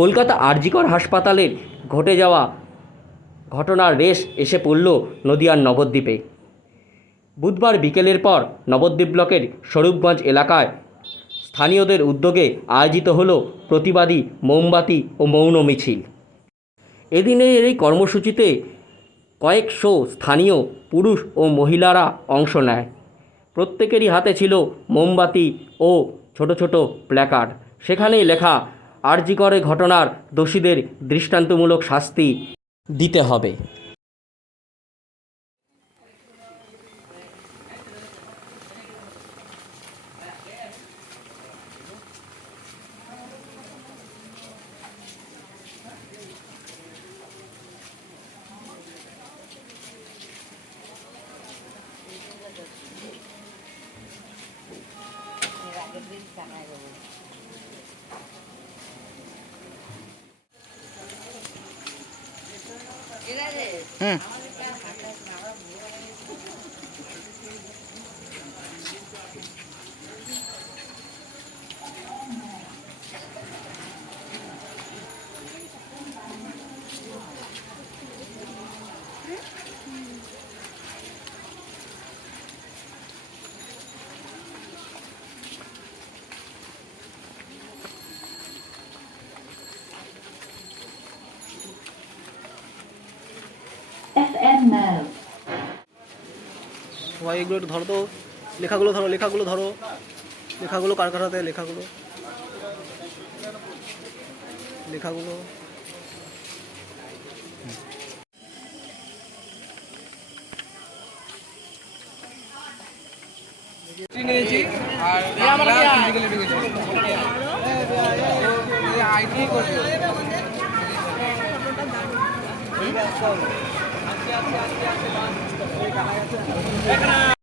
কলকাতা আরজিকর হাসপাতালের ঘটে যাওয়া ঘটনার রেশ এসে পড়ল নদিয়ার নবদ্বীপে। বুধবার বিকেলের পর নবদ্বীপ ব্লকের স্বরূপগঞ্জ এলাকায় স্থানীয়দের উদ্যোগে আয়োজিত হল প্রতিবাদী মোমবাতি ও মৌন মিছিল। এদিনের এই কর্মসূচিতে কয়েকশো স্থানীয় পুরুষ ও মহিলারা অংশ নেয়। প্রত্যেকেরই হাতে ছিল মোমবাতি ও ছোট ছোট প্ল্যাকার্ড। সেখানেই লেখা, আরজিকরের ঘটনার দোষীদের দৃষ্টান্তমূলক শাস্তি দিতে হবে। FM Mail। সবাই এগুলো একটু ধরো তো, লেখাগুলো ধরো, লেখাগুলো ধরো, লেখাগুলো কার কার হাতে, লেখাগুলো লেখাগুলো নিয়েছি আর ফিজিক্যাল এডুকেশন আইটি করবে।